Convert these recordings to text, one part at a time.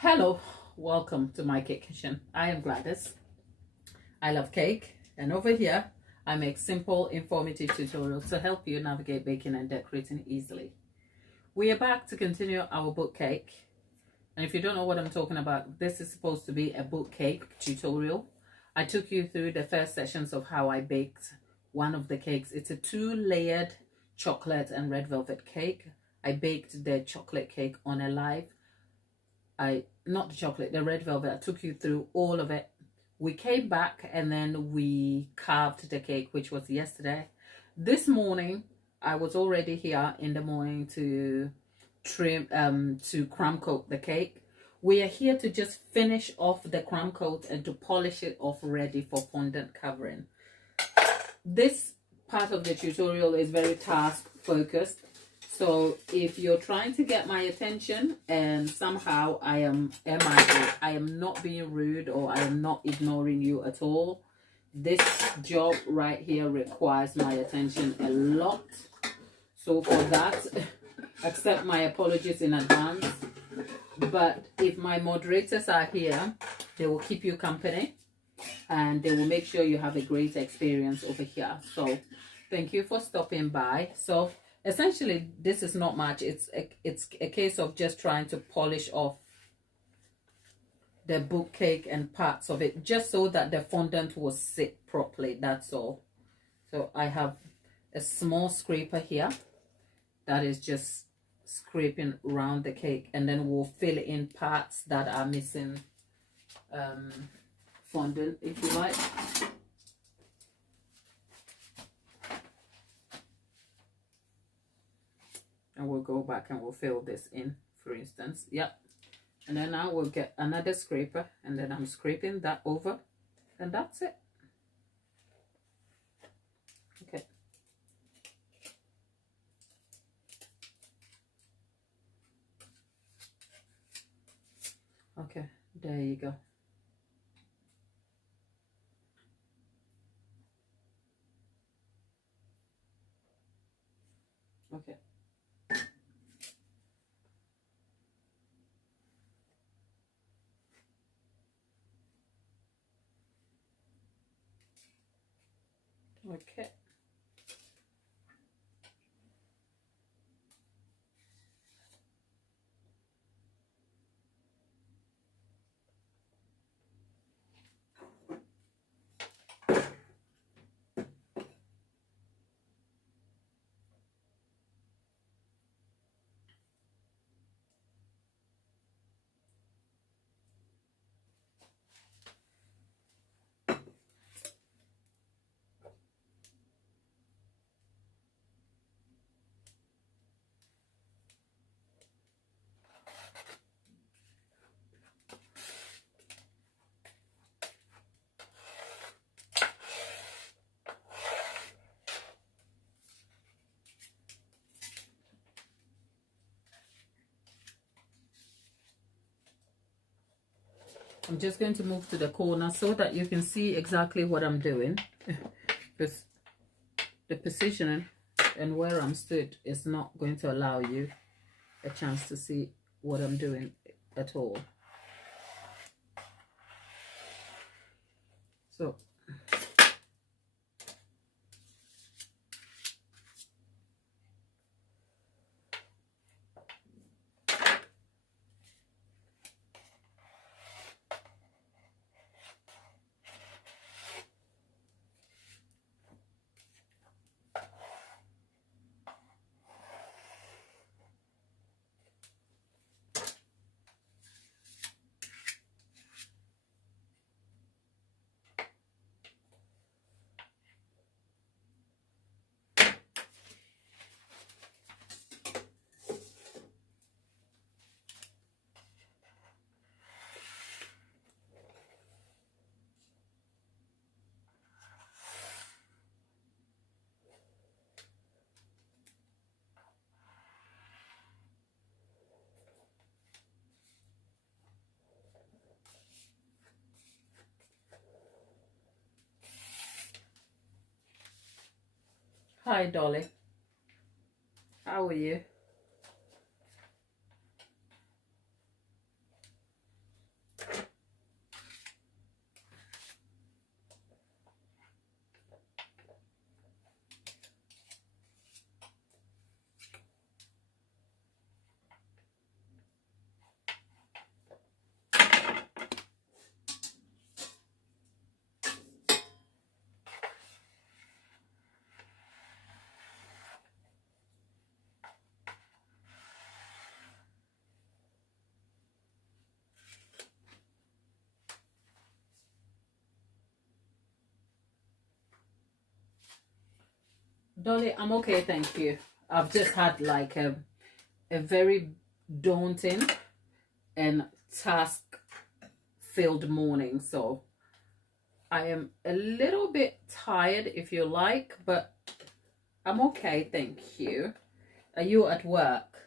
Hello, welcome to my cake kitchen. I am Gladys. I love cake, and over here I make simple, informative tutorials to help you navigate baking and decorating easily. We are back to continue our book cake, and if you don't know what I'm talking about, this is supposed to be a book cake tutorial. I took you through the first sessions of how I baked one of the cakes. It's a 2-layered chocolate and red velvet cake. I baked the chocolate cake on a live. Not the chocolate, the red velvet. I took you through all of it. We came back and then we carved the cake, which was yesterday. This morning, I was already here in the morning to crumb coat the cake. We are here to just finish off the crumb coat and to polish it off ready for fondant covering. This part of the tutorial is very task focused. So if you're trying to get my attention and somehow I am not being rude or I am not ignoring you at all, this job right here requires my attention a lot. So for that, accept my apologies in advance. But if my moderators are here, they will keep you company and they will make sure you have a great experience over here. So thank you for stopping by. So essentially, this is not much. It's a case of just trying to polish off the book cake and parts of it, just so that the fondant will sit properly. That's all. So I have a small scraper here that is just scraping around the cake, and then we'll fill in parts that are missing fondant, if you like. And we'll go back and we'll fill this in, for instance. Yep. And then now we'll get another scraper, and then I'm scraping that over, and that's it. Okay. Okay, there you go. Okay. Okay. I'm just going to move to the corner so that you can see exactly what I'm doing, because the positioning and where I'm stood is not going to allow you a chance to see what I'm doing at all. So Hi, Dolly. How are you? Dolly, I'm okay, thank you. I've just had like a very daunting and task-filled morning, so I am a little bit tired, if you like, but I'm okay, thank you. Are you at work?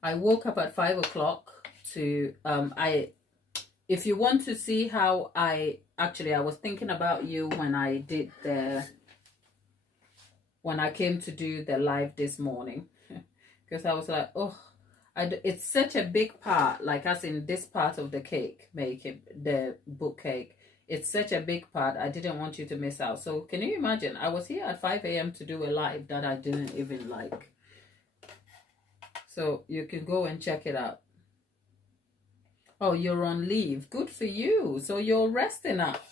I woke up at 5 o'clock to if you want to see how I was thinking about you when I did when I came to do the live this morning, because I was like, oh, it's such a big part, like as in this part of the cake making, the book cake. It's such a big part. I didn't want you to miss out. So can you imagine? I was here at 5 a.m. to do a live that I didn't even like. So you can go and check it out. Oh, you're on leave. Good for you. So you're resting up.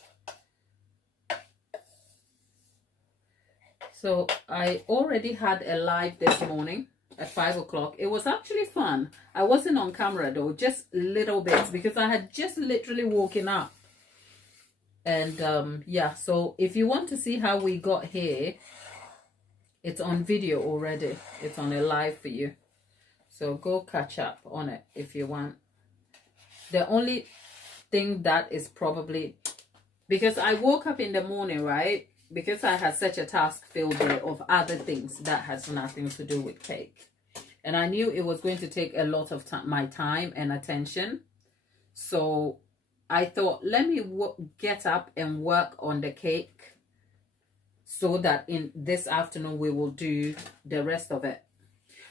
So I already had a live this morning at 5 o'clock. It was actually fun. I wasn't on camera though, just little bits because I had just literally woken up. And yeah, so if you want to see how we got here, it's on video already. It's on a live for you. So go catch up on it if you want. The only thing that is probably, because I woke up in the morning, right? Because I had such a task-filled day of other things that has nothing to do with cake. And I knew it was going to take a lot of my time and attention. So I thought, let me get up and work on the cake so that in this afternoon we will do the rest of it.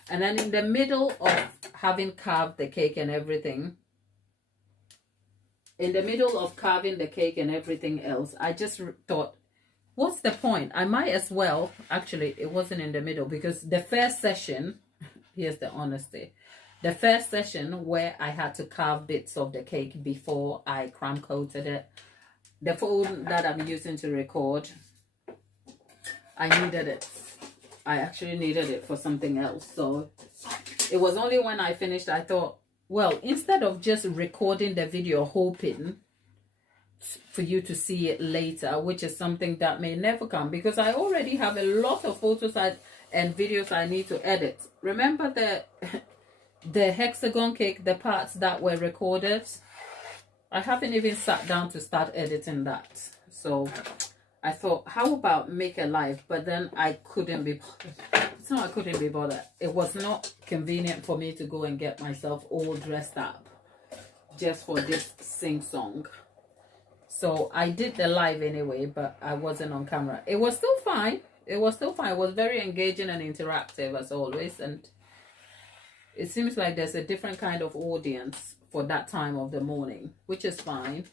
And then in the middle of having carved the cake and everything, in the middle of carving the cake and everything else, I just thought, what's the point? I might as well, actually, it wasn't in the middle because the first session, here's the honesty, the first session where I had to carve bits of the cake before I crumb coated it, the phone that I'm using to record, I needed it. I actually needed it for something else. So it was only when I finished, I thought, well, instead of just recording the video hoping for you to see it later, which is something that may never come because I already have a lot of photos and videos I need to edit. Remember the hexagon cake, the parts that were recorded? I haven't even sat down to start editing that. So I thought, how about make a live? But then I couldn't be bothered. It's not I couldn't be bothered. It was not convenient for me to go and get myself all dressed up just for this sing-song. So I did the live anyway, but I wasn't on camera. It was still fine. It was still fine. It was very engaging and interactive as always. And it seems like there's a different kind of audience for that time of the morning, which is fine.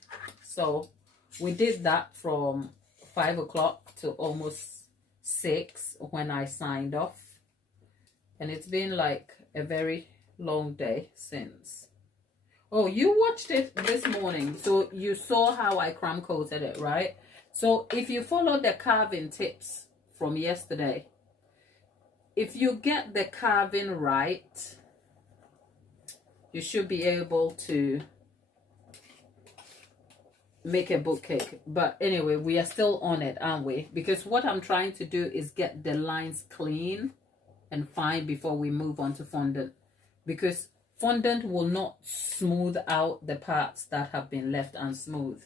So we did that from 5 o'clock to almost 6 when I signed off. And it's been like a very long day since. Oh, you watched it this morning, so you saw how I crumb coated it, right? So if you follow the carving tips from yesterday, if you get the carving right, you should be able to make a book cake. But anyway, we are still on it, aren't we? Because what I'm trying to do is get the lines clean and fine before we move on to fondant, because fondant will not smooth out the parts that have been left unsmooth.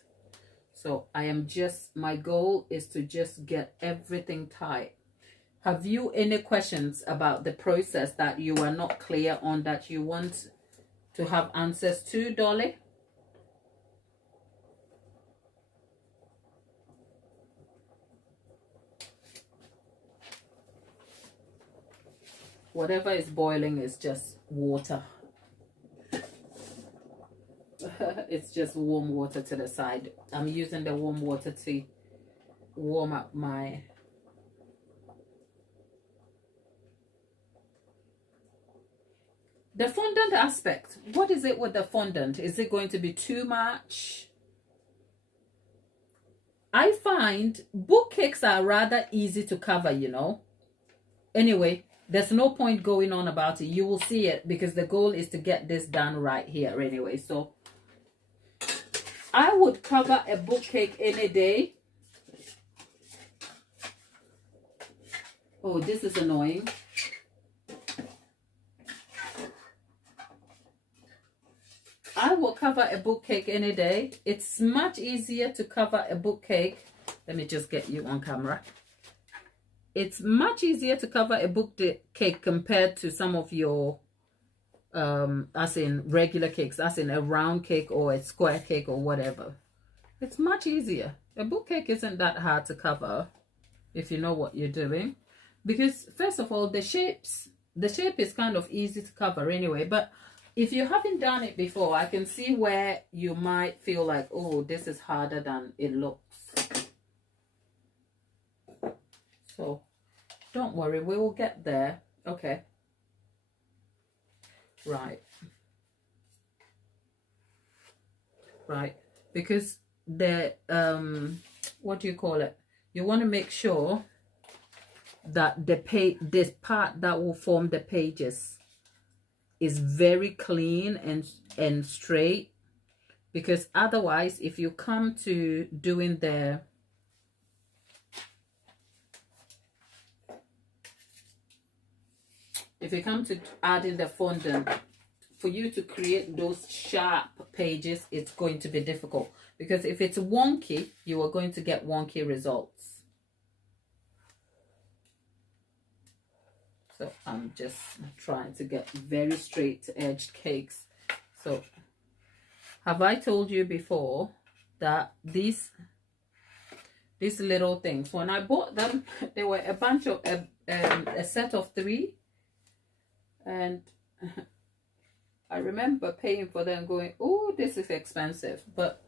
So I am just, my goal is to just get everything tight. Have you any questions about the process that you are not clear on, that you want to have answers to, Dolly? Whatever is boiling is just water. It's just warm water to the side. I'm using the warm water to warm up my the fondant aspect. What is it with the fondant? Is it going to be too much? I find book cakes are rather easy to cover, you know. Anyway, there's no point going on about it. You will see it because the goal is to get this done right here anyway. So I would cover a book cake any day. Oh, this is annoying. I will cover a book cake any day. It's much easier to cover a book cake. Let me just get you on camera. It's much easier to cover a book cake compared to some of your, as in regular cakes, as in a round cake or a square cake or whatever. It's much easier. A book cake isn't that hard to cover if you know what you're doing. Because first of all, the shape is kind of easy to cover anyway. But if you haven't done it before, I can see where you might feel like, oh, this is harder than it looks. So don't worry, we will get there. Okay. Right. Right. Because the, what do you call it? You want to make sure that this part that will form the pages is very clean and straight, because otherwise if you come to doing the adding the fondant, for you to create those sharp pages, it's going to be difficult, because if it's wonky, you are going to get wonky results. So I'm just trying to get very straight edged cakes. So have I told you before that these little things, when I bought them, they were a bunch of a set of 3, and I remember paying for them going, oh, this is expensive. But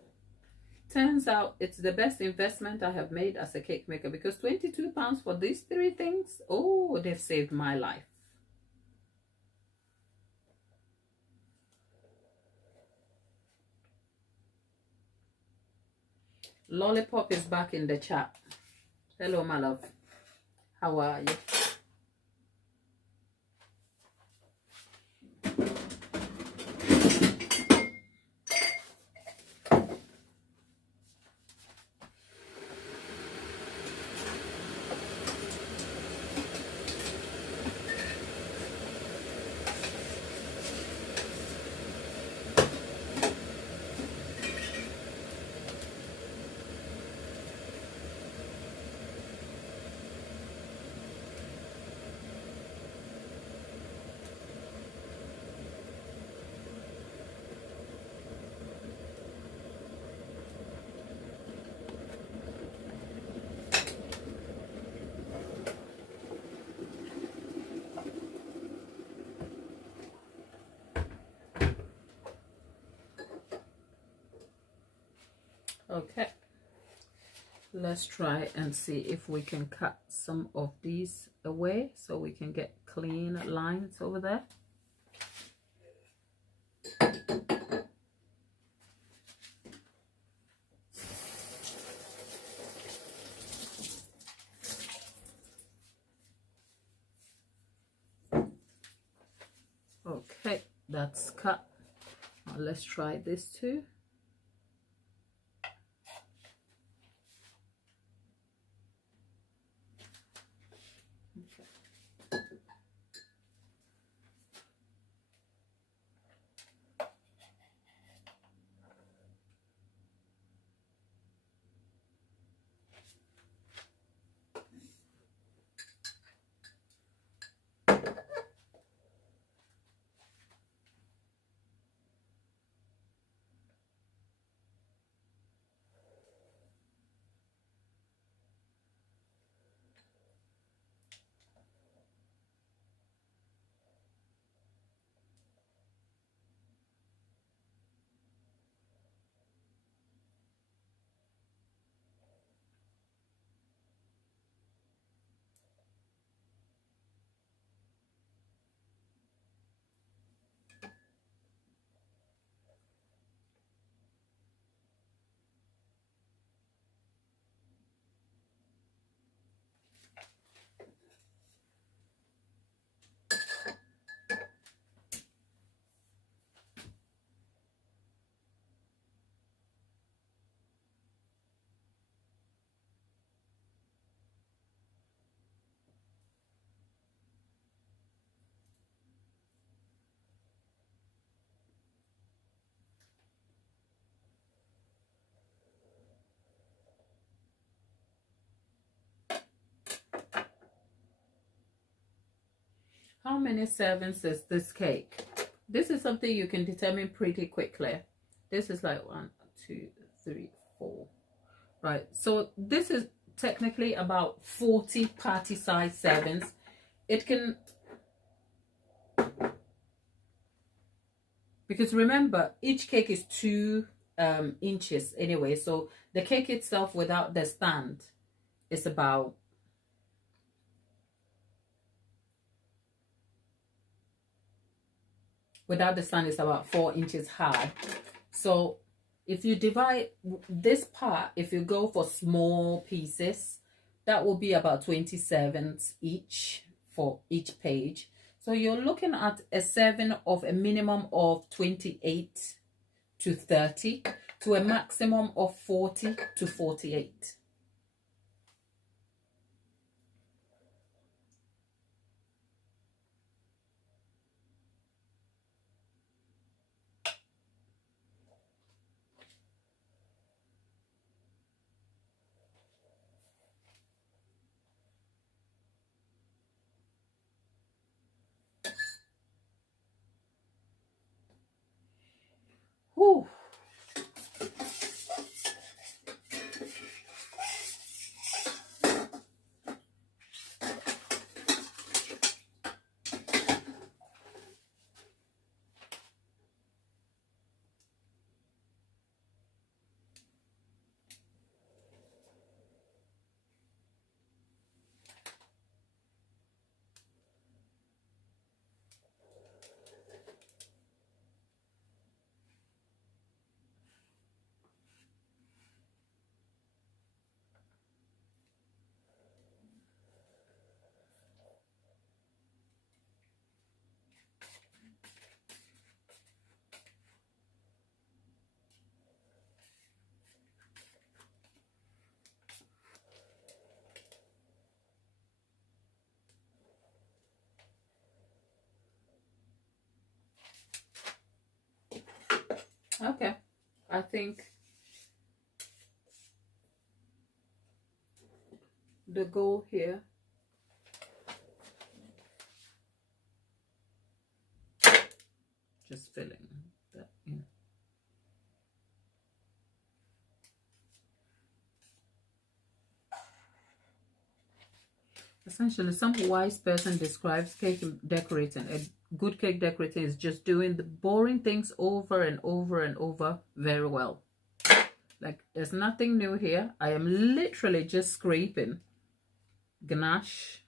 turns out it's the best investment I have made as a cake maker, because £22 for these 3 things, oh, they've saved my life. Lollipop is back in the chat. Hello, my love. How are you? Okay, let's try and see if we can cut some of these away so we can get clean lines over there. Okay, that's cut. Now let's try this too. how many servings is this cake? This is something you can determine pretty quickly. This is like 1, 2, 3, 4. Right, so this is technically about 40 party size servings. It can, because remember, each cake is 2 inches anyway, so the cake itself without the stand is about is about 4 inches high. So if you divide this part, if you go for small pieces, that will be about 20 servings each for each page. So you're looking at a serving of a minimum of 28 to 30 to a maximum of 40 to 48. Whew. Okay, I think the goal here just filling that in. Essentially, some wise person describes cake decorating. A good cake decorating is just doing the boring things over and over and over very well. Like, there's nothing new here. I am literally just scraping ganache.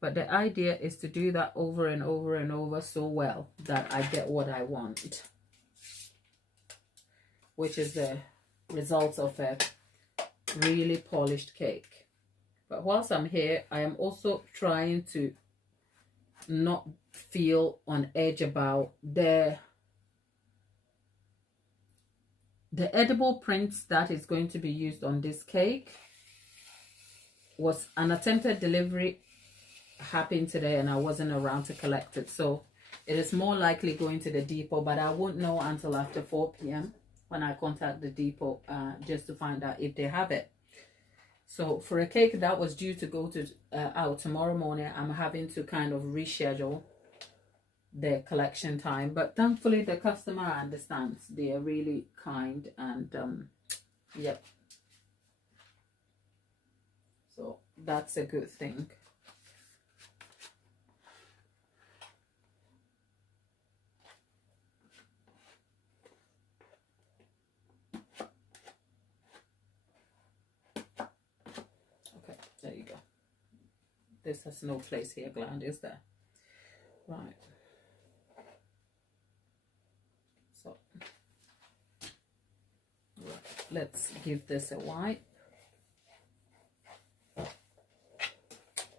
But the idea is to do that over and over and over so well that I get what I want, which is the result of a really polished cake. But whilst I'm here, I am also trying to not feel on edge about the edible prints that is going to be used on this cake. Was an attempted delivery happened today and I wasn't around to collect it, so it is more likely going to the depot, but I won't know until after 4 p.m. when I contact the depot just to find out if they have it. So for a cake that was due to go to out tomorrow morning, I'm having to kind of reschedule the collection time, but thankfully the customer understands. They are really kind, and yep, so that's a good thing. Okay, there you go. This has no place here, Gland, is there? Right. So let's give this a wipe.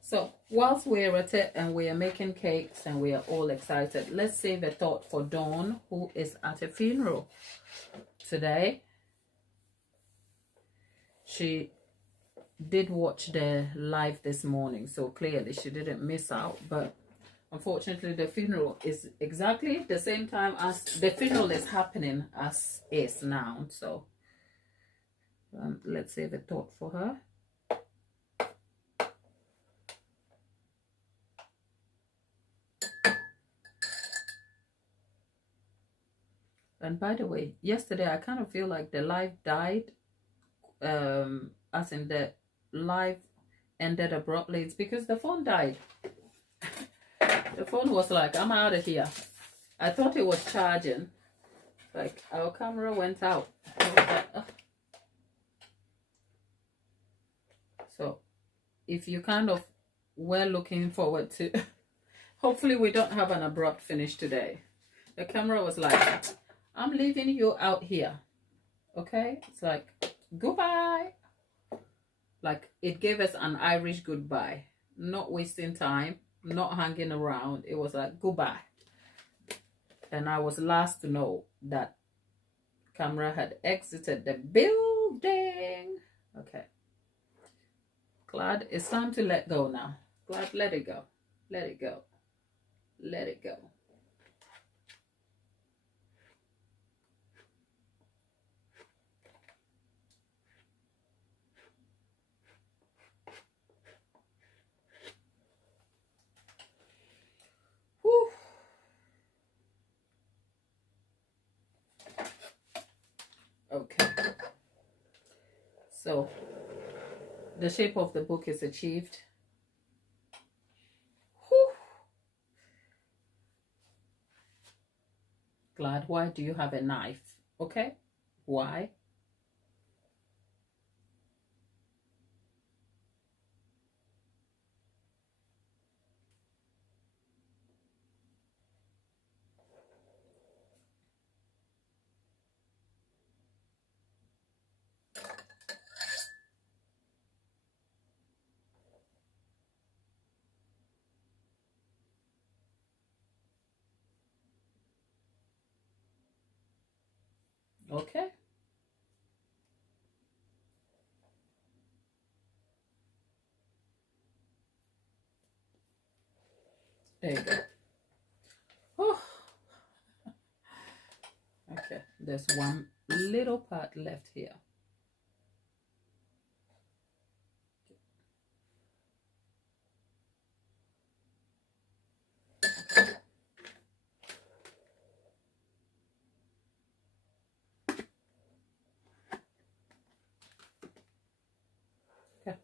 So whilst we're at it and we are making cakes and we are all excited, let's save a thought for Dawn, who is at a funeral today. She did watch the live this morning, so clearly she didn't miss out, but unfortunately the funeral is exactly the same time as the funeral is happening as is now. So let's save a thought for her. And by the way, yesterday I kind of feel like the live died, as in the live ended abruptly. It's because the phone died. The phone was like, I'm out of here. I thought it was charging. Like, our camera went out. I was like, ugh. So if you kind of were looking forward to, hopefully we don't have an abrupt finish today. The camera was like, I'm leaving you out here. Okay? It's like, goodbye. Like, it gave us an Irish goodbye. Not wasting time, not hanging around. It was like, goodbye. And I was last to know that camera had exited the building. Okay. Glad it's time to let go now. Glad, let it go. Let it go. Let it go. Whew. Okay. So the shape of the book is achieved. Whew. Glad, why do you have a knife? Okay. Why? Okay. There you go. Oh. Okay. There's one little part left here. Okay.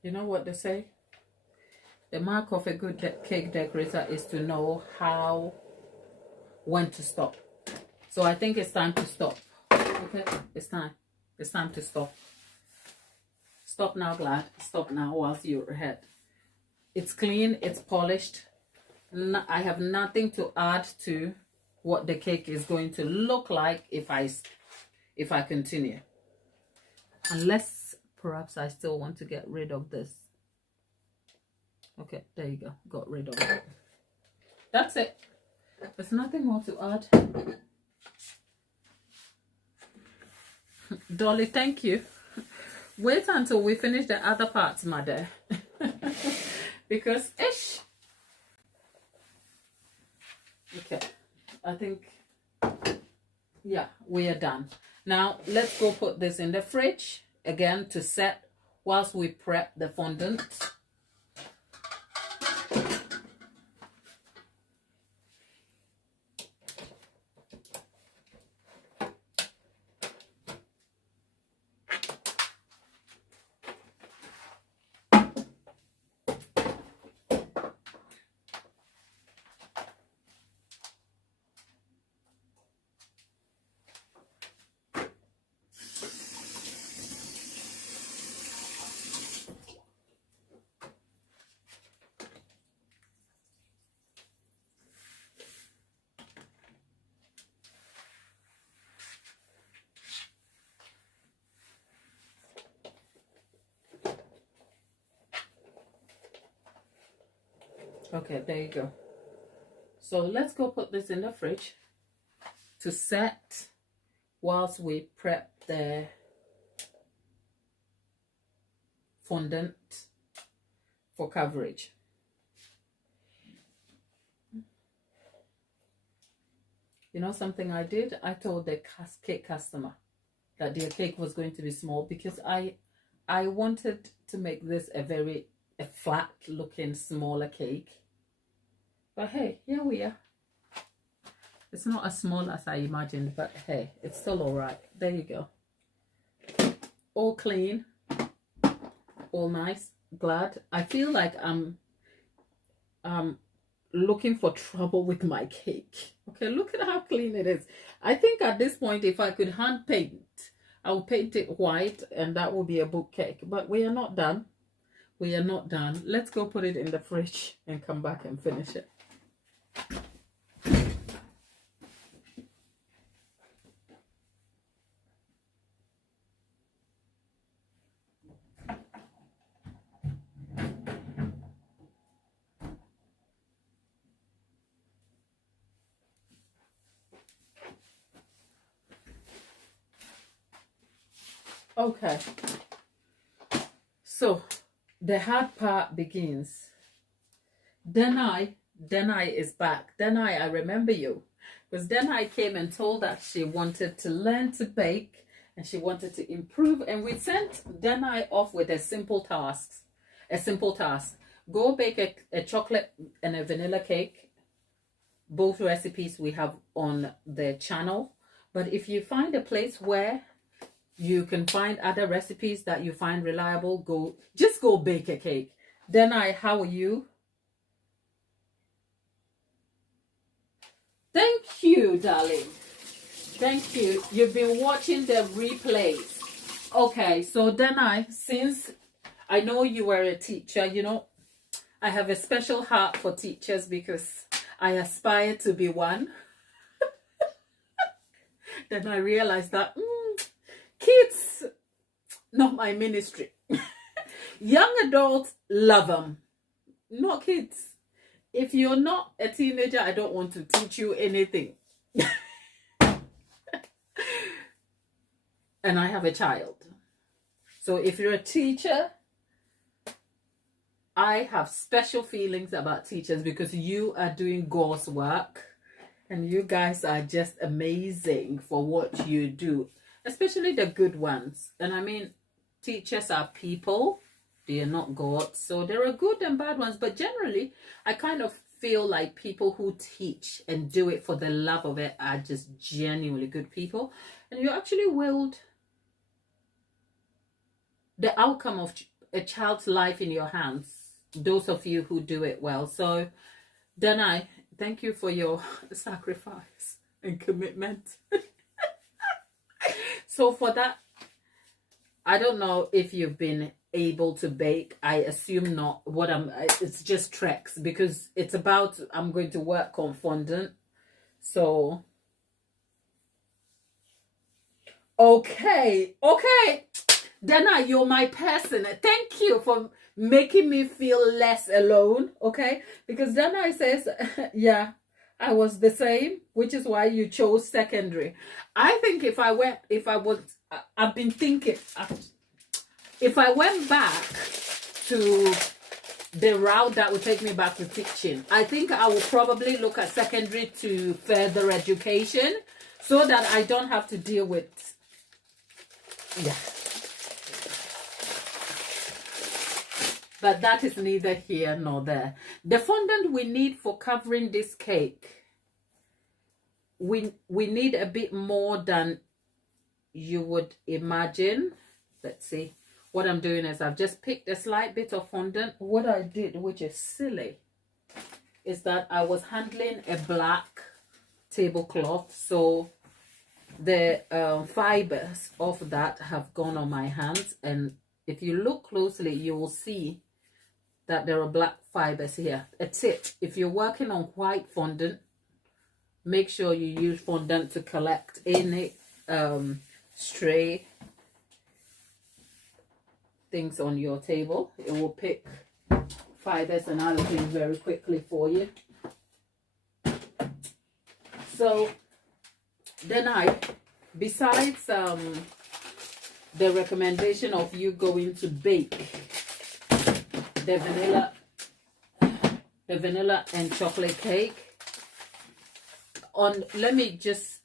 You know what they say? The mark of a good cake decorator is to know when to stop. So I think it's time to stop. Okay, it's time. It's time to stop. Stop now, Glad. Stop now whilst you're ahead. It's clean. It's polished. I have nothing to add to what the cake is going to look like if I continue. Unless perhaps I still want to get rid of this. Okay, there you go. Got rid of it. That's it. There's nothing more to add. Dolly, thank you. Wait until we finish the other parts, mother. Because ish. Okay, I think, yeah, we are done. Now, let's go put this in the fridge again to set whilst we prep the fondant. Okay, there you go. So let's go put this in the fridge to set whilst we prep the fondant for coverage. You know something I did? I told the cake customer that their cake was going to be small because I wanted to make this a flat looking smaller cake. But hey, here we are. It's not as small as I imagined, but hey, it's still all right. There you go. All clean, all nice, glad. I feel like I'm looking for trouble with my cake. Okay, look at how clean it is. I think at this point, if I could hand paint, I'll paint it white and that will be a book cake. But we are not done. We are not done. Let's go put it in the fridge and come back and finish it. Okay, so the hard part begins. Denai is back. Denai, I remember you. Because Denai came and told us she wanted to learn to bake and she wanted to improve. And we sent Denai off with a simple task. Go bake a chocolate and a vanilla cake. Both recipes we have on the channel. But if you find a place where you can find other recipes that you find reliable, just go bake a cake. Denai, how are you? Thank you, darling. Thank you. You've been watching the replays. Okay, so Denai, since I know you were a teacher, you know, I have a special heart for teachers because I aspire to be one. Then I realized that kids, not my ministry. Young adults, love them. Not kids. If you're not a teenager, I don't want to teach you anything. And I have a child. So if you're a teacher, I have special feelings about teachers because you are doing God's work. And you guys are just amazing for what you do. Especially the good ones. And I mean, teachers are people. They are not God. So there are good and bad ones. But generally, I kind of feel like people who teach and do it for the love of it are just genuinely good people. And you actually willed the outcome of a child's life in your hands. Those of you who do it well. So, Denai, thank you for your sacrifice and commitment. So for that, I don't know if you've been able to bake. I assume not. It's just tricks because it's about, I'm going to work on fondant. So, okay. Dana, you're my person. Thank you for making me feel less alone. Okay, because Dana says, yeah, I was the same, which is why you chose secondary. I think if I went back to the route that would take me back to teaching, I think I will probably look at secondary to further education so that I don't have to deal with, yeah. But that is neither here nor there. The fondant we need for covering this cake, we need a bit more than you would imagine. Let's see. What I'm doing is I've just picked a slight bit of fondant. What I did, which is silly, is that I was handling a black tablecloth. So the fibers of that have gone on my hands. And if you look closely, you will see that there are black fibers here. A tip, if you're working on white fondant, make sure you use fondant to collect any stray things on your table. It will pick fibers and other things very quickly for you. So then besides the recommendation of you going to bake the vanilla and chocolate cake, on, let me just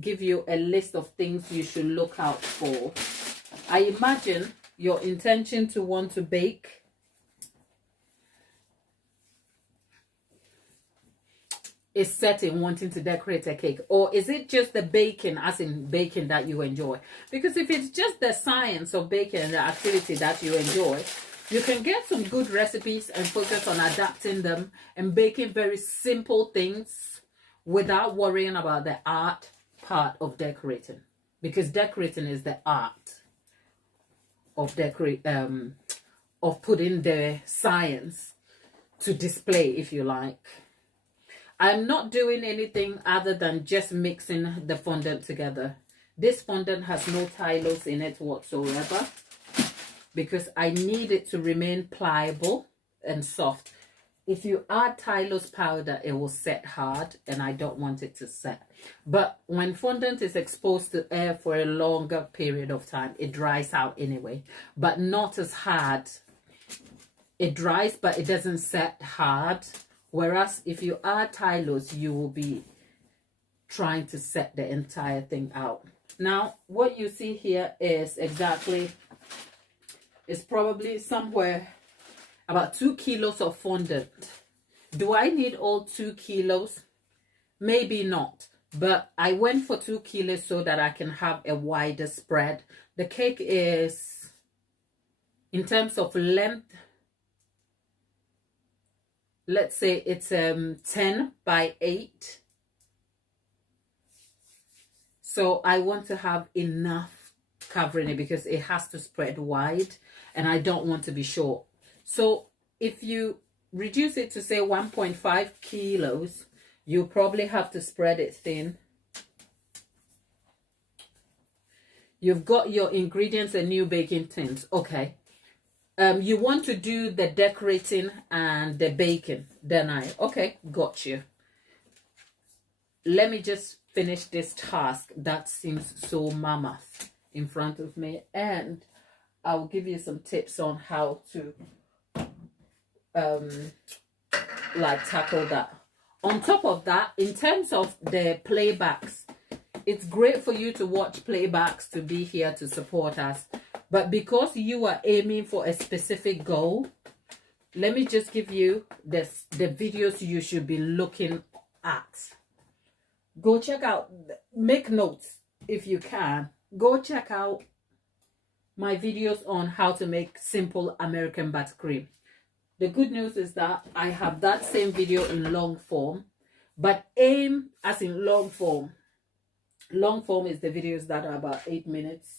give you a list of things you should look out for. I imagine your intention to want to bake is set in wanting to decorate a cake, or is it just the baking, as in baking, that you enjoy? Because if it's just the science of baking and the activity that you enjoy, you can get some good recipes and focus on adapting them and baking very simple things without worrying about the art part of decorating, because decorating is the art of of putting the science to display, if you like. I'm not doing anything other than just mixing the fondant together. This fondant has no tylose in it whatsoever, because I need it to remain pliable and soft. If you add tylose powder, it will set hard, and I don't want it to set. But when fondant is exposed to air for a longer period of time, it dries out anyway, but not as hard. It dries, but it doesn't set hard. Whereas if you add tylose, you will be trying to set the entire thing out. Now, what you see here is exactly, it's probably somewhere about 2 kilos of fondant. Do I need all 2 kilos? Maybe not, but I went for 2 kilos so that I can have a wider spread. The cake is, in terms of length, let's say it's 10 by 8. So I want to have enough covering it because it has to spread wide and I don't want to be short. So if you reduce it to say 1.5 kilos, you probably have to spread it thin. You've got your ingredients and new baking tins. Okay. You want to do the decorating and the baking, then okay, got you. Let me just finish this task that seems so mammoth in front of me, and I'll give you some tips on how to like tackle that. On top of that, in terms of the playbacks, it's great for you to watch playbacks to be here to support us. But because you are aiming for a specific goal, let me just give you the videos you should be looking at. Go check out, make notes if you can. Go check out my videos on how to make simple American buttercream. The good news is that I have that same video in long form, but aim as in long form. Long form is the videos that are about 8 minutes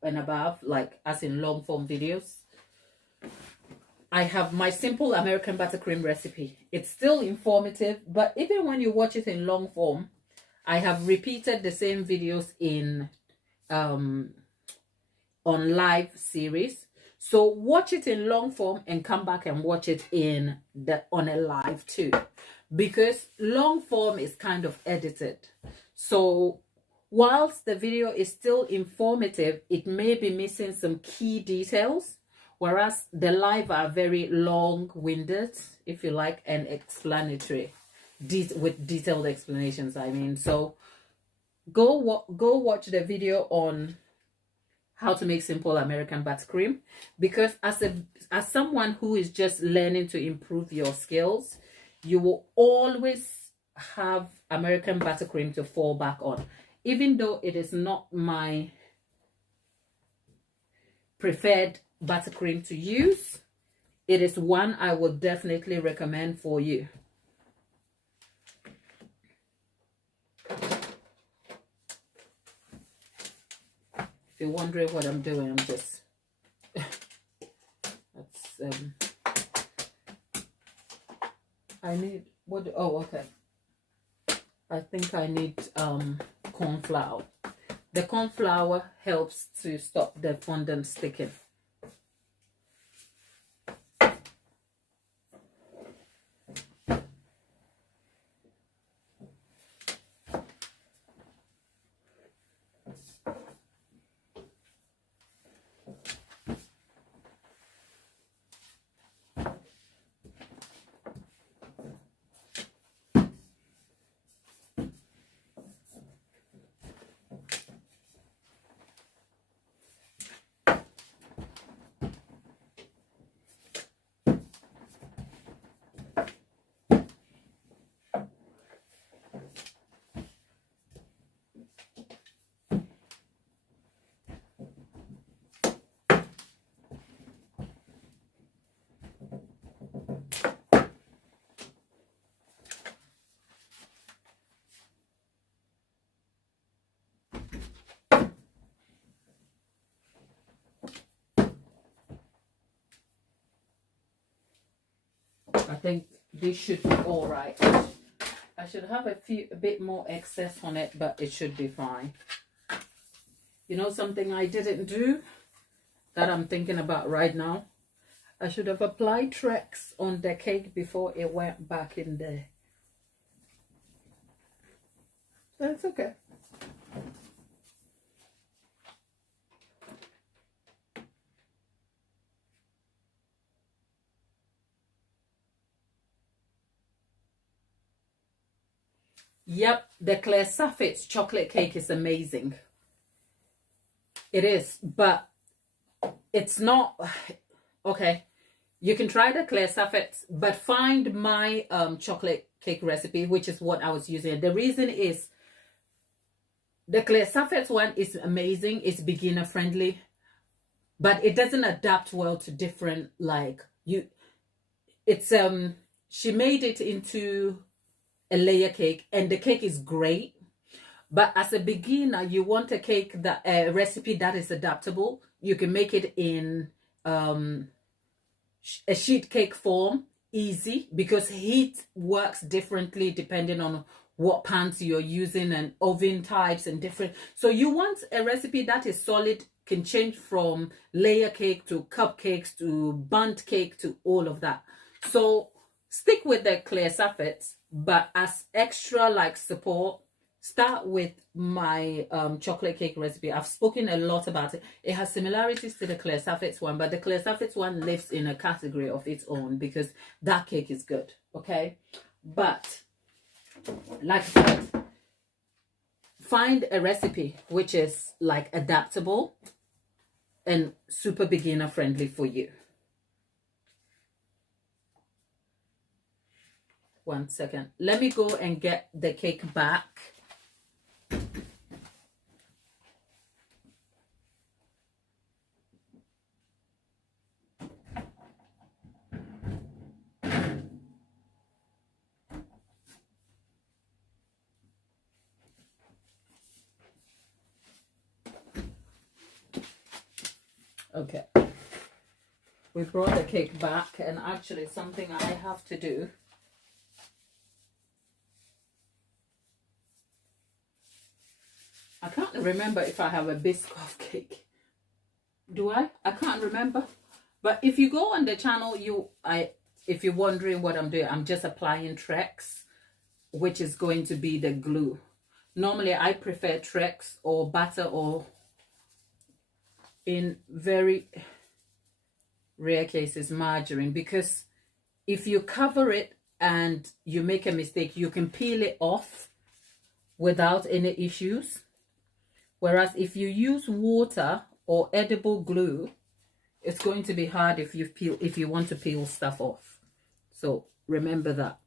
and above, like as in long form videos. I have my simple American buttercream recipe. It's still informative, but even when you watch it in long form, I have repeated the same videos in on live series. So watch it in long form and come back and watch it on a live too, because long form is kind of edited. So whilst the video is still informative, it may be missing some key details, whereas the live are very long-winded, if you like, and explanatory, with detailed explanations, I mean. So go watch the video on how to make simple American buttercream, because as someone who is just learning to improve your skills, you will always have American buttercream to fall back on. Even though it is not my preferred buttercream to use, it is one I would definitely recommend for you. If you're wondering what I'm doing, I'm just that's I need what? Oh, okay. I think I need corn flour. The corn flour helps to stop the fondant sticking. think this should be all right. I should have a bit more excess on it, but it should be fine. You know something I didn't do that I'm thinking about right now? I should have applied Trex on the cake before it went back in there. That's okay. Yep, the Claire Saffit's chocolate cake is amazing. It is, but it's not... Okay, you can try the Claire Saffit's, but find my chocolate cake recipe, which is what I was using. The reason is the Claire Saffit's one is amazing. It's beginner friendly, but it doesn't adapt well to different, like, it's she made it into a layer cake, and the cake is great. But as a beginner, you want a cake that a recipe that is adaptable. You can make it in a sheet cake form, easy, because heat works differently depending on what pans you're using and oven types and different. So you want a recipe that is solid, can change from layer cake to cupcakes to bundt cake to all of that. So stick with the Claire Saffit's, but as extra like support, start with my chocolate cake recipe. I've spoken a lot about it. It has similarities to the Claire Saffit's one, but the Claire Saffit's one lives in a category of its own because that cake is good, okay? But like I said, find a recipe which is like adaptable and super beginner friendly for you. 1 second. Let me go and get the cake back. Okay, we brought the cake back, and actually something I have to do. I can't remember if I have a Biscoff cake. Do I? I can't remember. But if you go on the channel, if you're wondering what I'm doing, I'm just applying Trex, which is going to be the glue. Normally, I prefer Trex or butter, or in very rare cases, margarine, because if you cover it and you make a mistake, you can peel it off without any issues. Whereas if you use water or edible glue, it's going to be hard if you want to peel stuff off. So remember that.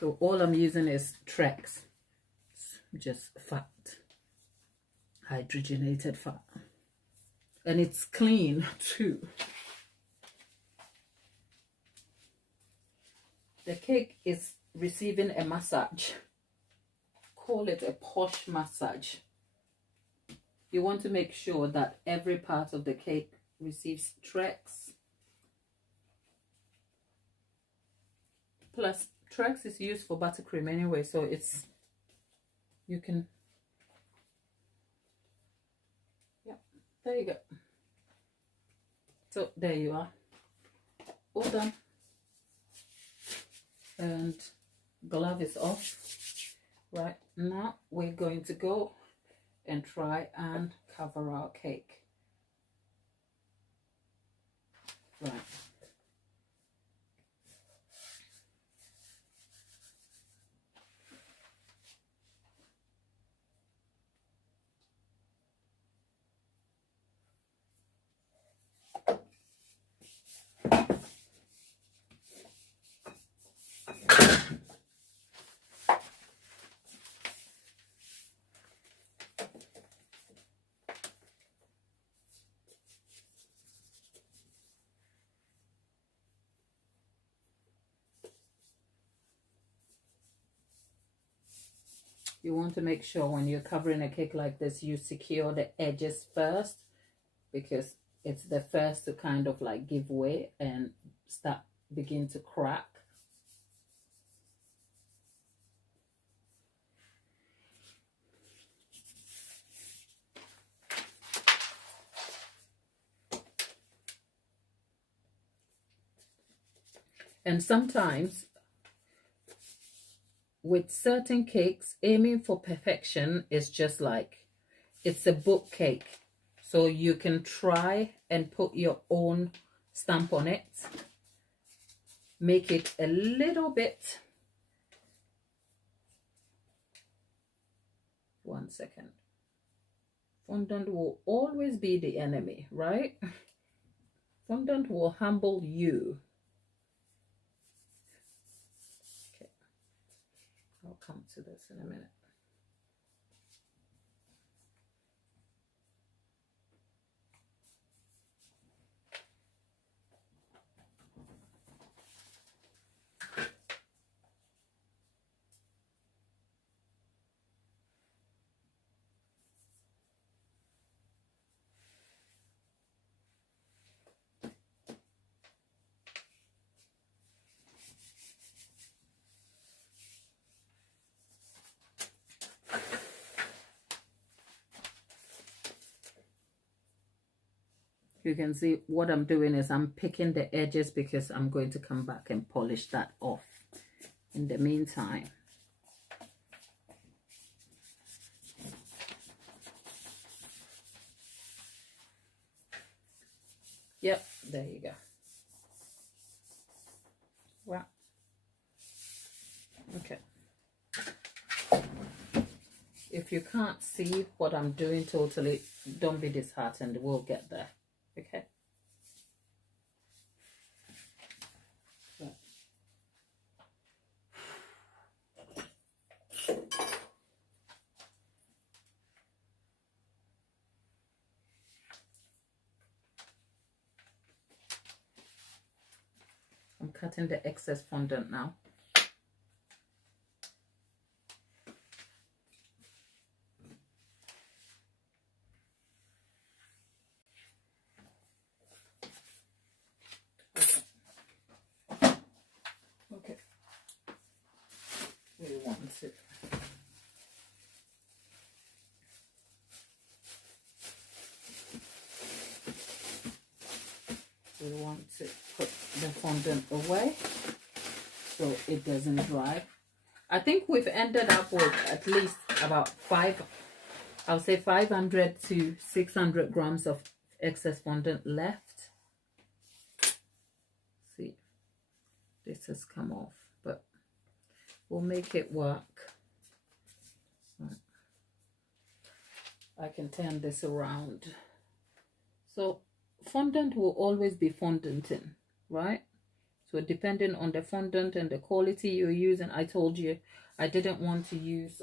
So all I'm using is Trex, just fat, hydrogenated fat, and it's clean too. The cake is receiving a massage. Call it a posh massage. You want to make sure that every part of the cake receives Trex. Plus, Trex is used for buttercream anyway, so it's, you can, yeah, there you go. So there you are, all done. And glove is off. Right, now we're going to go and try and cover our cake. Right. You want to make sure when you're covering a cake like this, you secure the edges first, because it's the first to kind of like give way and begin to crack. And sometimes with certain cakes, aiming for perfection is just like, it's a book cake. So you can try and put your own stamp on it. Make it a little bit. One second. Fondant will always be the enemy, right? Fondant will humble you. Okay. I'll come to this in a minute. You can see what I'm doing is I'm picking the edges because I'm going to come back and polish that off in the meantime. Yep, there you go. Wow. Okay. If you can't see what I'm doing totally, don't be disheartened. We'll get there. Okay. I'm cutting the excess fondant now. Okay. We want it. We want to put the fondant away so it doesn't dry. I think we've ended up with at least about I'll say 500 to 600 grams of excess fondant left. See, this has come off, but we'll make it work. I can turn this around. So fondant will always be fondanting, right? So depending on the fondant and the quality you're using, I told you I didn't want to use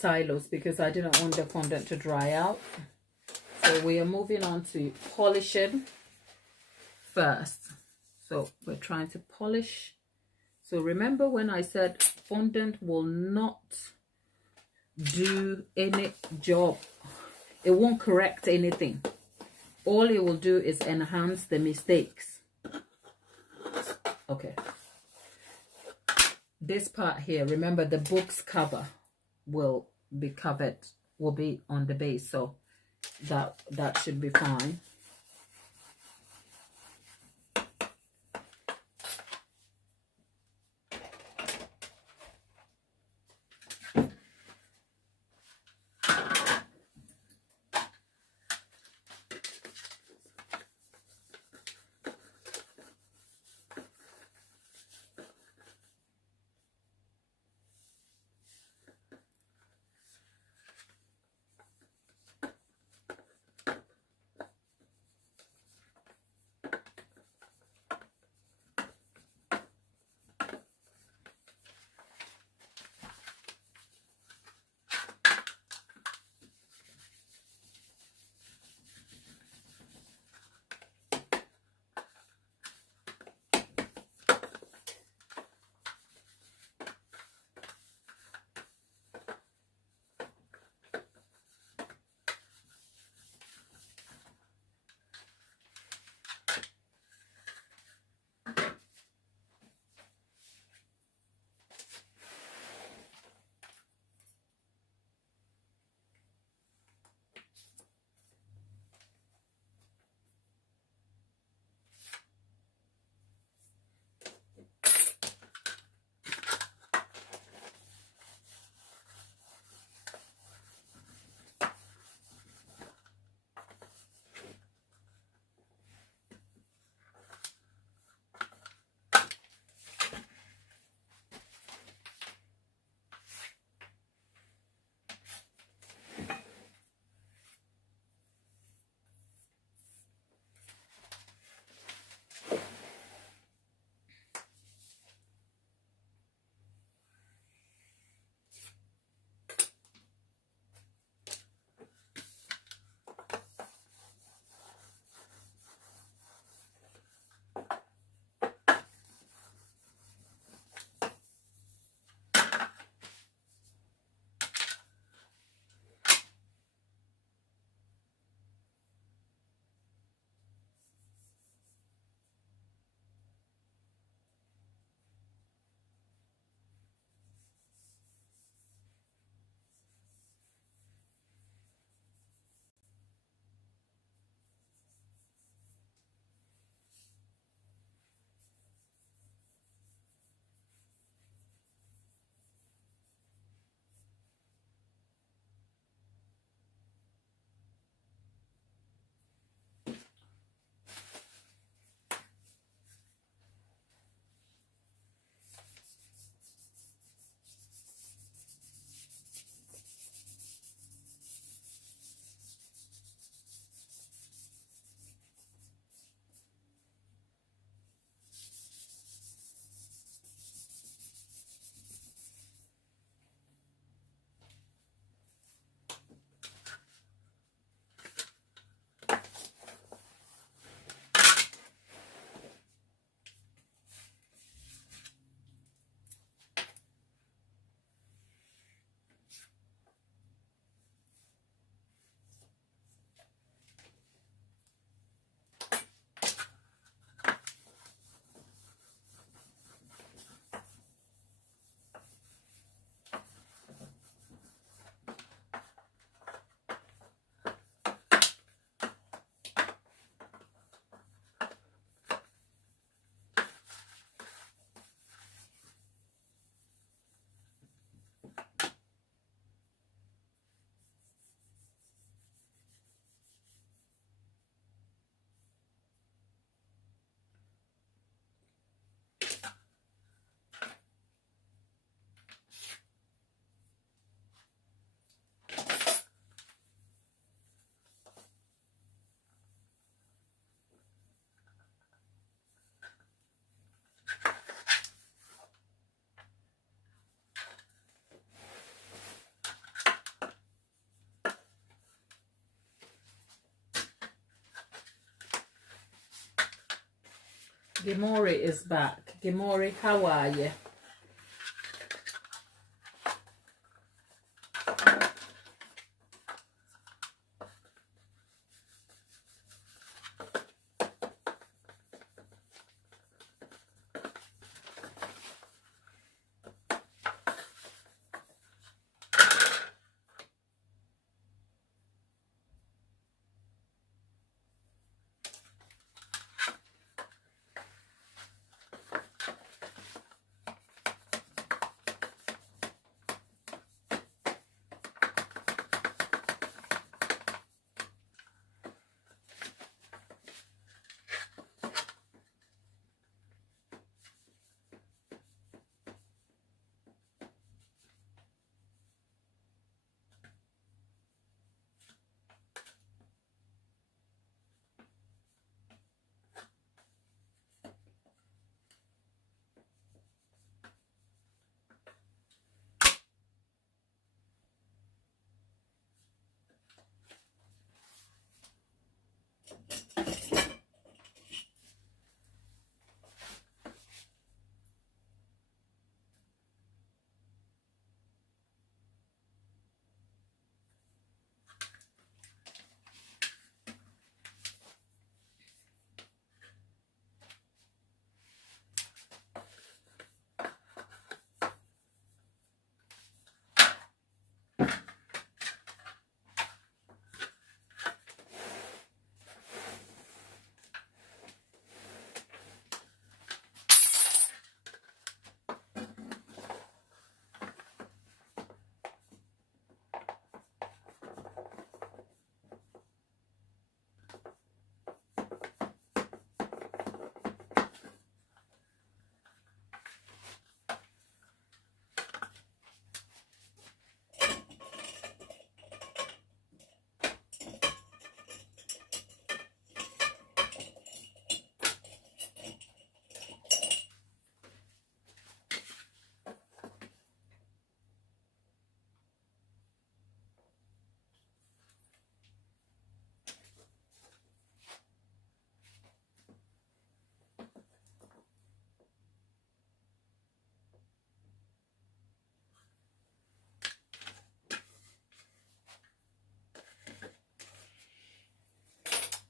Tylose because I didn't want the fondant to dry out. So we are moving on to polishing first. So we're trying to polish. So remember when I said fondant will not do any job, it won't correct anything. All it will do is enhance the mistakes. Okay. This part here, remember the book's cover will be covered, will be on the base, so that should be fine. Gimori is back. Gimori, how are you?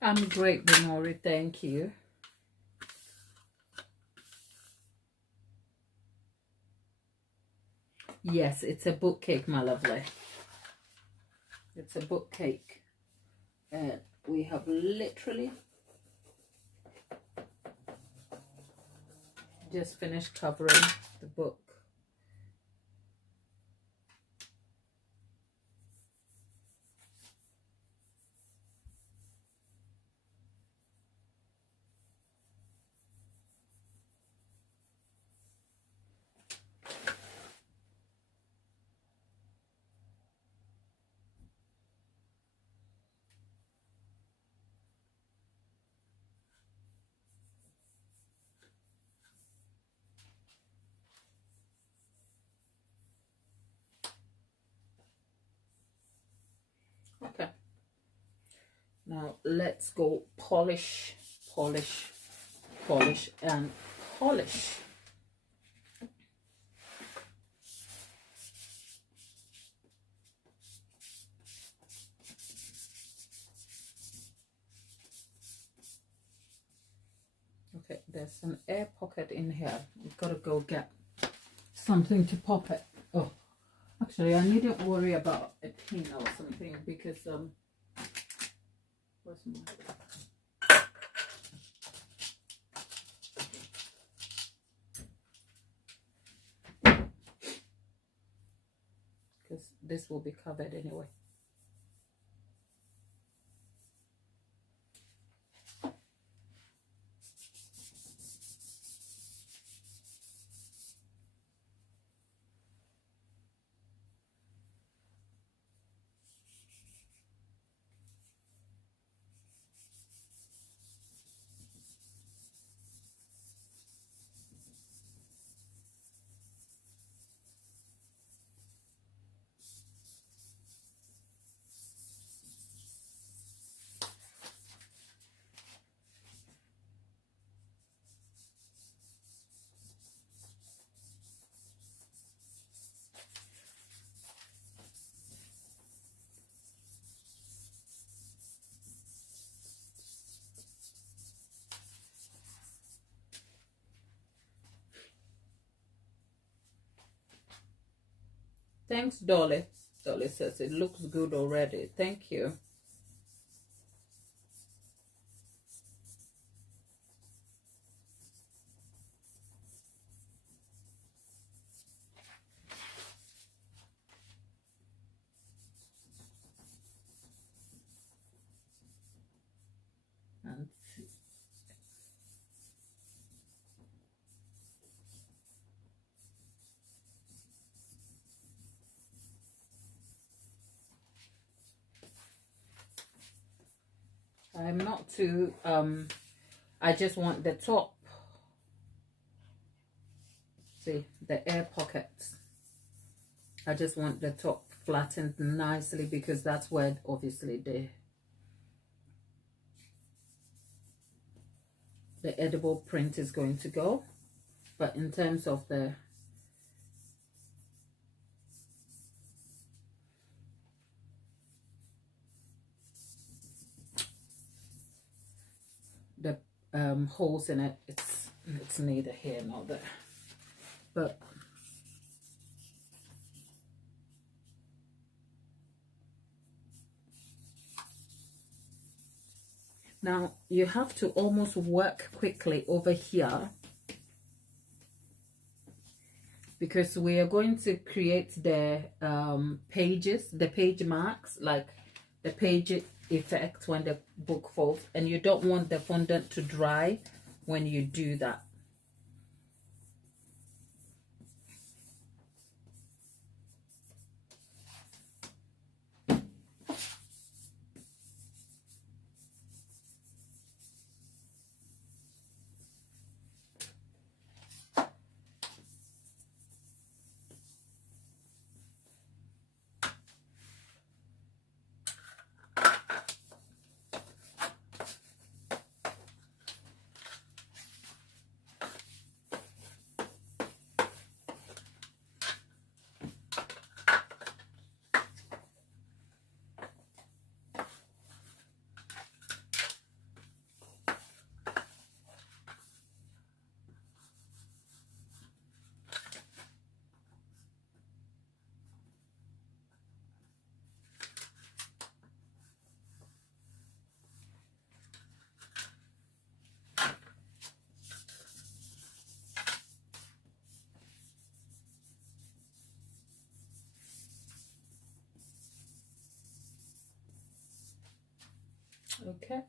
I'm great, Gimori, thank you. Yes, it's a book cake, my lovely. It's a book cake. And we have literally just finished covering the book. Okay. Now let's go polish, polish, polish, and polish. Okay, there's an air pocket in here. We've got to go get something to pop it. Oh, actually, I needn't worry about a pin or something because where's my... because this will be covered anyway. Thanks, Dolly. Dolly says it looks good already. Thank you. And I'm not too, I just want the top, see, the air pockets. I just want the top flattened nicely because that's where obviously the edible print is going to go. But in terms of the holes in it, it's neither here nor there. But now you have to almost work quickly over here because we are going to create the pages, the page marks, like the page effect when the book folds, and you don't want the fondant to dry when you do that. Okay.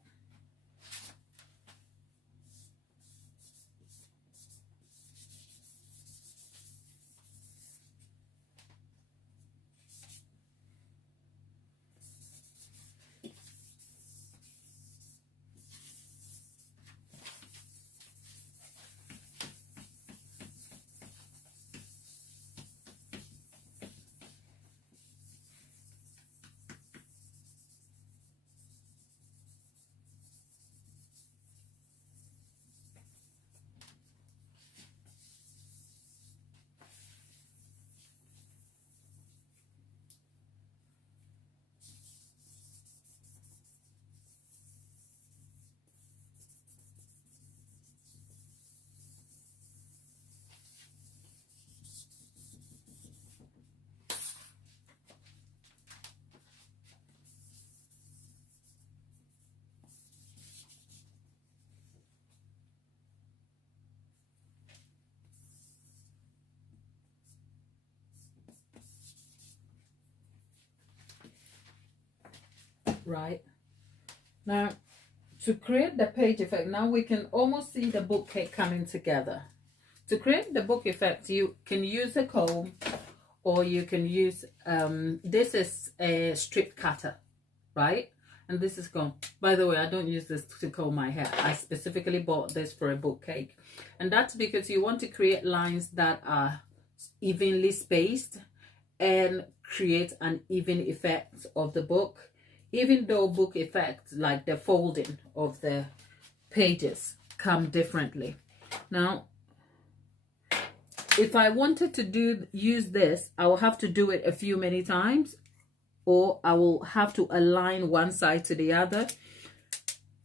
Right now, to create the page effect, now we can almost see the bookcase coming together. To create the book effect, you can use a comb, or you can use this is a strip cutter, right? And this is comb. By the way, I don't use this to comb my hair. I specifically bought this for a bookcase, and that's because you want to create lines that are evenly spaced and create an even effect of the book, even though book effects like the folding of the pages come differently. Now, if I wanted to use this, I will have to do it many times, or I will have to align one side to the other,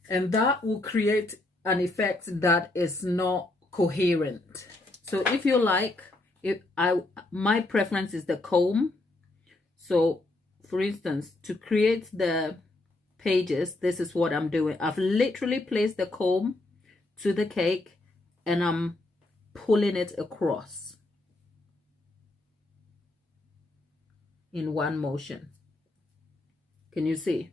and that will create an effect that is not coherent. So if you like, my preference is the comb, So for instance, to create the pages, this is what I'm doing. I've literally placed the comb to the cake and I'm pulling it across in one motion. Can you see?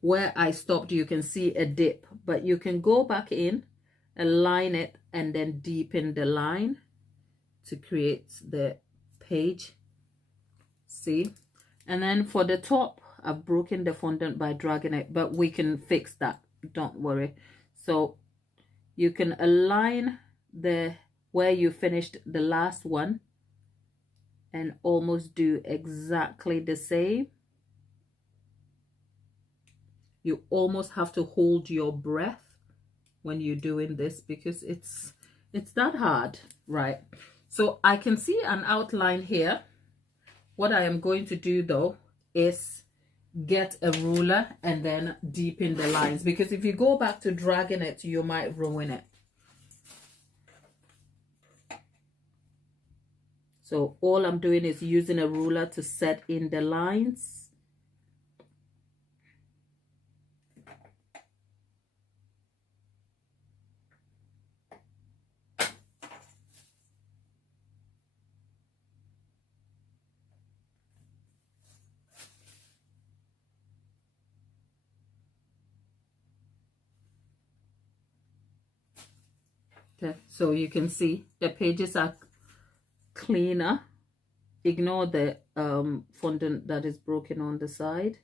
Where I stopped, you can see a dip, but you can go back in, align it, and then deepen the line to create the page. See? And then for the top, I've broken the fondant by dragging it, but we can fix that, don't worry. So you can align the where you finished the last one and almost do exactly the same. You almost have to hold your breath when you're doing this because it's that hard, right? So I can see an outline here. What I am going to do though is get a ruler and then deepen the lines, because if you go back to dragging it, you might ruin it. So all I'm doing is using a ruler to set in the lines. Okay, so you can see the pages are cleaner. Ignore the fondant that is broken on the side.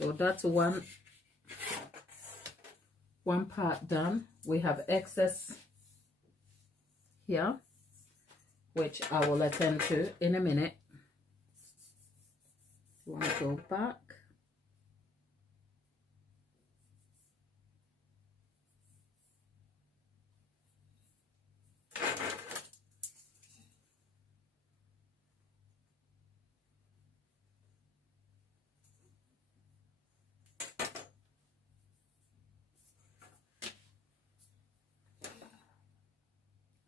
So that's one part done. We have excess here, which I will attend to in a minute. You want to go back.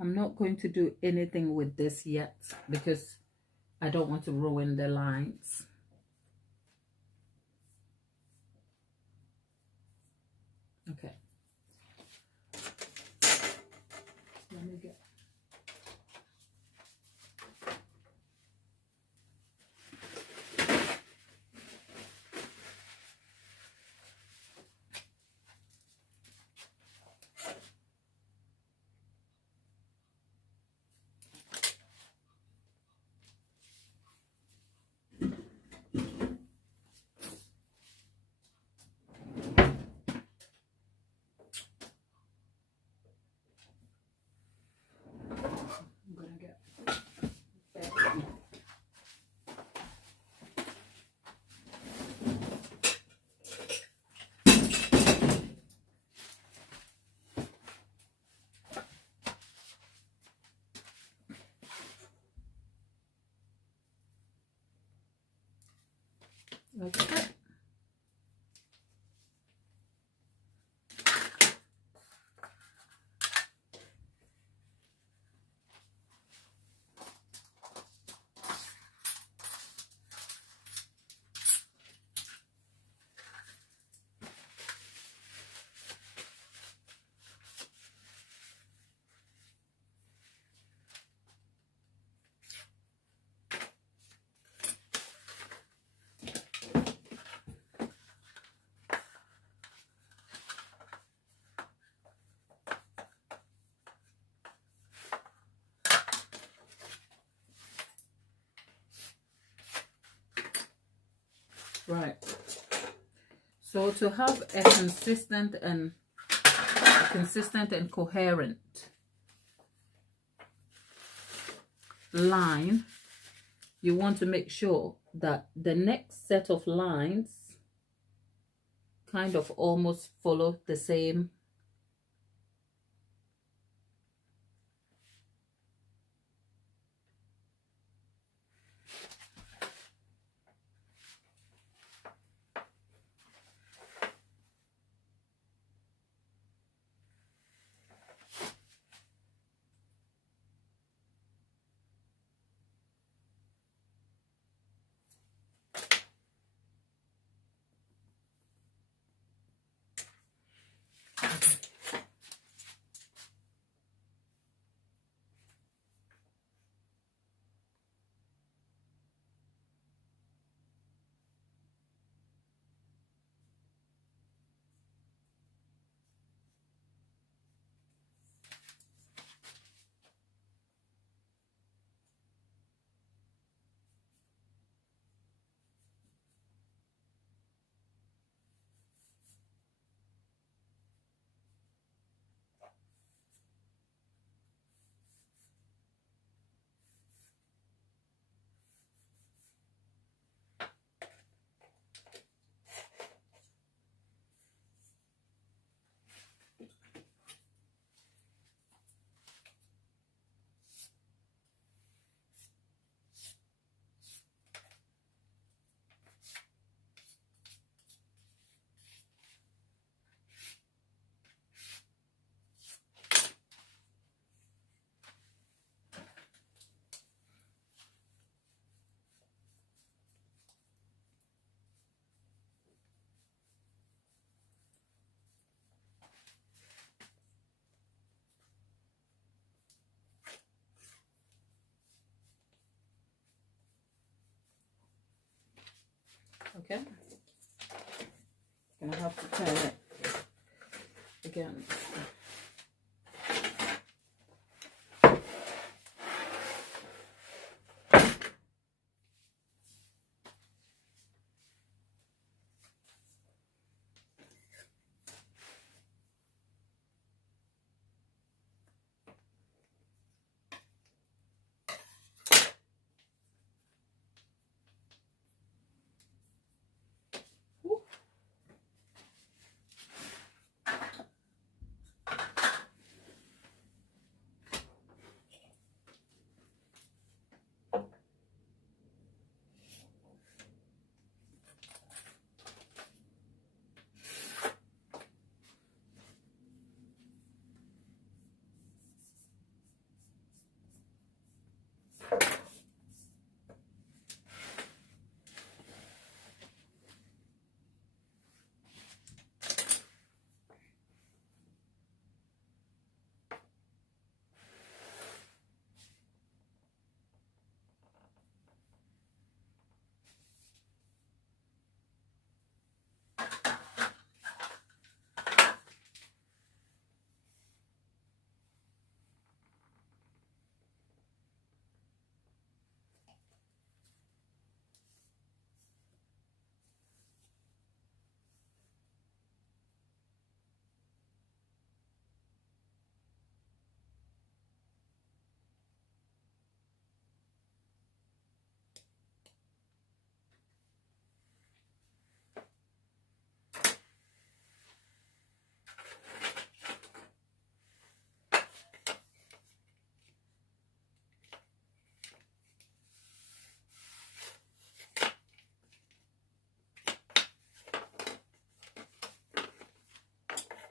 I'm not going to do anything with this yet because I don't want to ruin the lines. Okay. Let me get. Okay. Right. So to have a consistent and coherent line, you want to make sure that the next set of lines kind of almost follow the same okay. Gonna have to turn it again.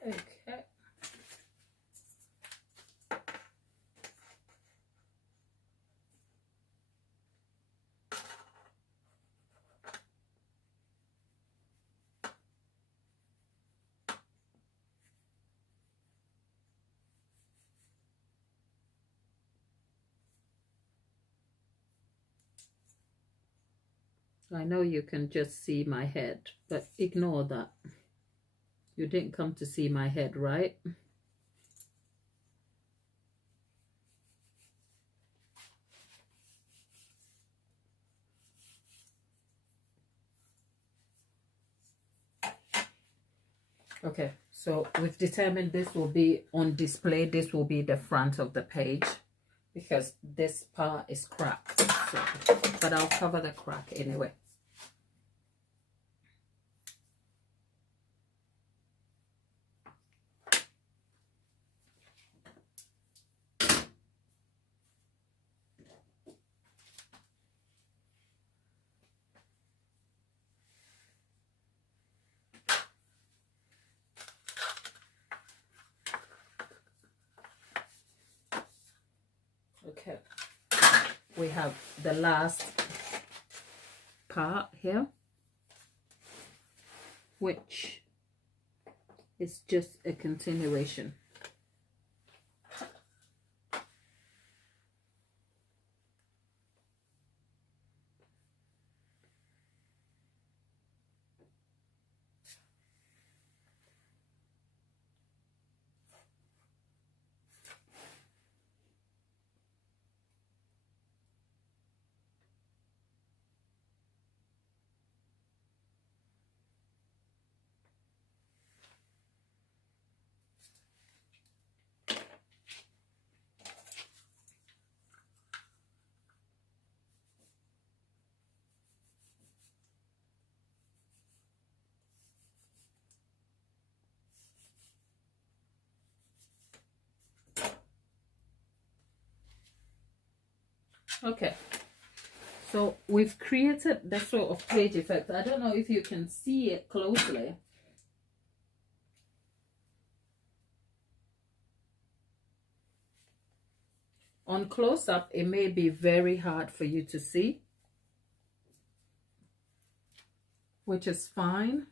Okay. I know you can just see my head, but ignore that. You didn't come to see my head, right? Okay, so we've determined this will be on display. This will be the front of the page because this part is cracked. So, but I'll cover the crack anyway. Okay, we have the last part here, which is just a continuation. Okay, so we've created the sort of page effect. I don't know if you can see it closely. On close-up, it may be very hard for you to see, which is fine.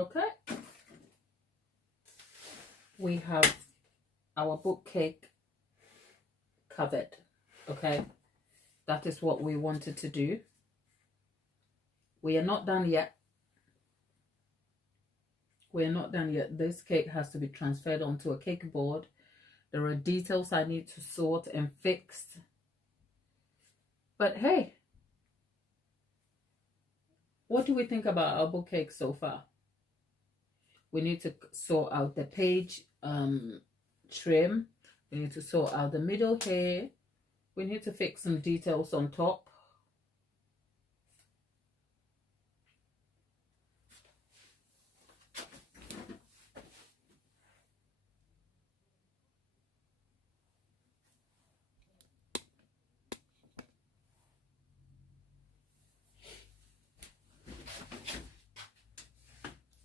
Okay, we have our book cake covered. Okay, that is what we wanted to do. We are not done yet. We are not done yet. This cake has to be transferred onto a cake board. There are details I need to sort and fix. But hey, what do we think about our book cake so far? We need to sort out the page trim. We need to sort out the middle here. We need to fix some details on top.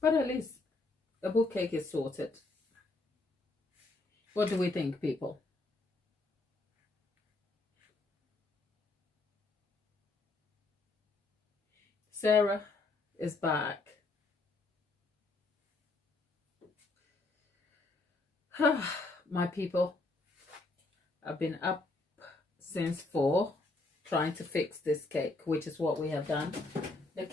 But at least the book cake is sorted. What do we think, people? Sarah is back. My people, I've been up since 4 trying to fix this cake, which is what we have done. The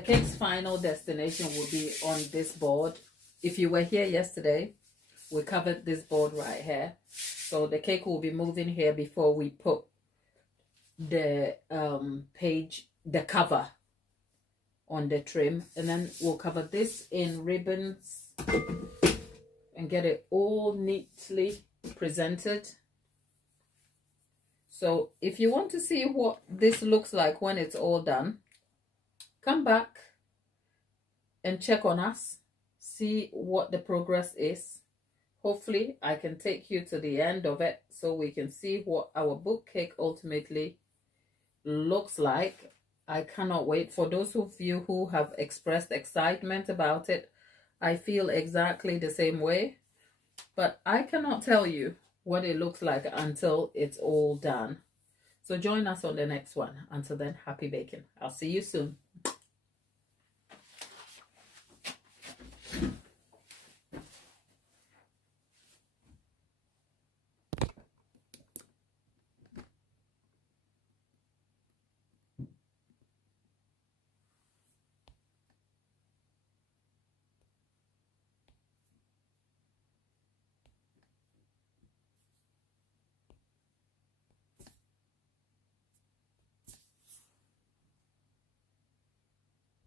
cake's final destination will be on this board. If you were here yesterday, we covered this board right here. So the cake will be moving here before we put the page, the cover on the trim. And then we'll cover this in ribbons and get it all neatly presented. So if you want to see what this looks like when it's all done, come back and check on us, see what the progress is. Hopefully I can take you to the end of it so we can see what our book cake ultimately looks like. I cannot wait. For those of you who have expressed excitement about it, I feel exactly the same way, but I cannot tell you what it looks like until it's all done. So join us on the next one. Until then, happy baking. I'll see you soon.